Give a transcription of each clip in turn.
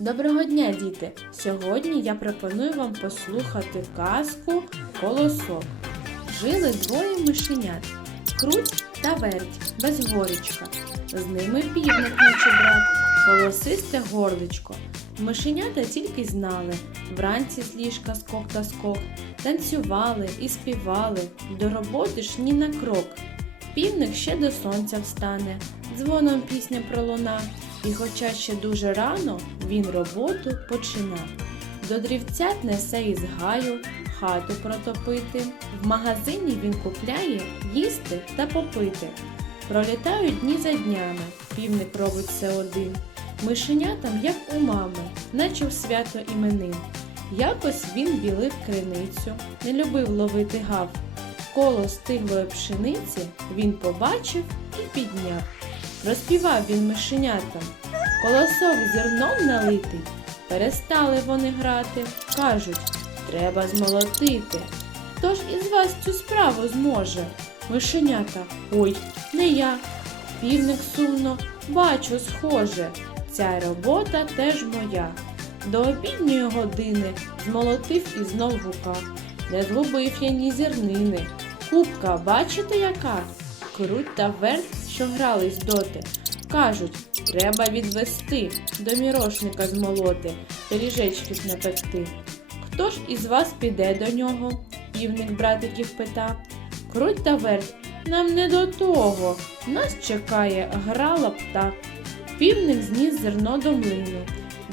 Доброго дня, діти! Сьогодні я пропоную вам послухати казку Колосок. Жили двоє мишенят круть та верть, без горічка. З ними півник наче брат, голосисте горличко. Мишенята тільки знали вранці з ліжка скок та скок, танцювали і співали, до роботи ж ні на крок. Півник ще до сонця встане, дзвоном пісня пролуна, і хоча ще дуже рано він роботу починав. До дрівцят несе із гаю, хату протопити. В магазині він купляє їсти та попити. Пролітають дні за днями, півник робить все один. Мишенятам, як у мами, наче в свято іменин. Якось він білив криницю, не любив ловити гав. Коло стиглої пшениці він побачив і підняв. Розпівав він мишенятам. Колосок зерном налитий. Перестали вони грати. Кажуть, треба змолотити. Хто ж із вас цю справу зможе? Мишенята, ой, не я. Півник сумно, бачу, схоже. Ця робота теж моя. До обідньої години змолотив і знов гукав. Не згубив я ні зернини. Кубка, бачите яка? Круть та верть, що грались доти. Кажуть, треба відвести, до мірошника змолоти, пиріжечків напекти. Хто ж із вас піде до нього? Півник братиків питав. Круть та верть, нам не до того. Нас чекає гра лапта. Півник зніс зерно до млину,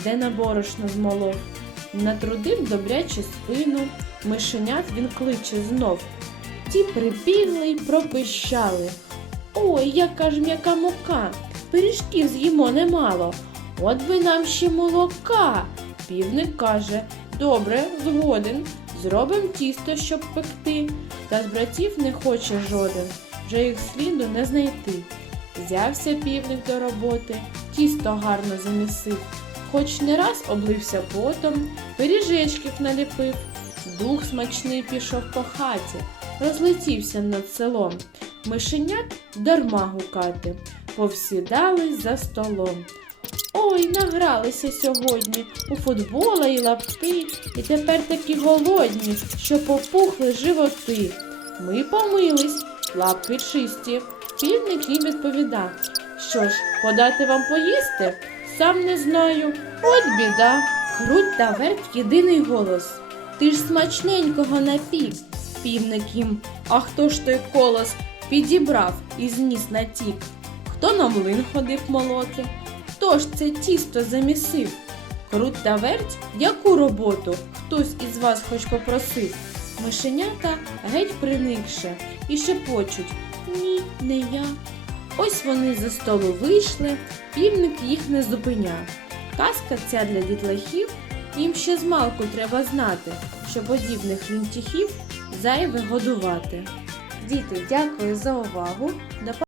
де на борошно змолов. Натрудив добряче спину, мишенят він кличе знов. Ті прибігли й пропищали. Ой, яка ж м'яка мука, пиріжків з'їмо немало. От би нам ще молока. Півник каже, добре, згоден. Зробим тісто, щоб пекти. Та з братів не хоче жоден, вже їх сліду не знайти. Взявся півник до роботи, тісто гарно замісив, хоч не раз облився потом, пиріжечків наліпив. Дух смачний пішов по хаті, розлетівся над селом. Мишенят дарма гукати, повсідали за столом. Ой, награлися сьогодні у футбола і лапти, і тепер такі голодні, що попухли животи. Ми помились, лапки чисті. Півник їм відповідав. Що ж, подати вам поїсти? Сам не знаю. От біда. Круть та верть єдиний голос. Ти ж смачненького напік. Півник їм, а хто ж той колос підібрав і зніс на тік? Хто на млин ходив молоти? Хто ж це тісто замісив? Круть та верть, яку роботу хтось із вас хоч попросив? Мишенята геть приникше і шепочуть Ні, не я. Ось вони за столу вийшли, півник їх не зупиняв. Казка ця для дітлахів їм ще змалку треба знати, що подібних лінтіхів зайве годувати. Діти, дякую за увагу.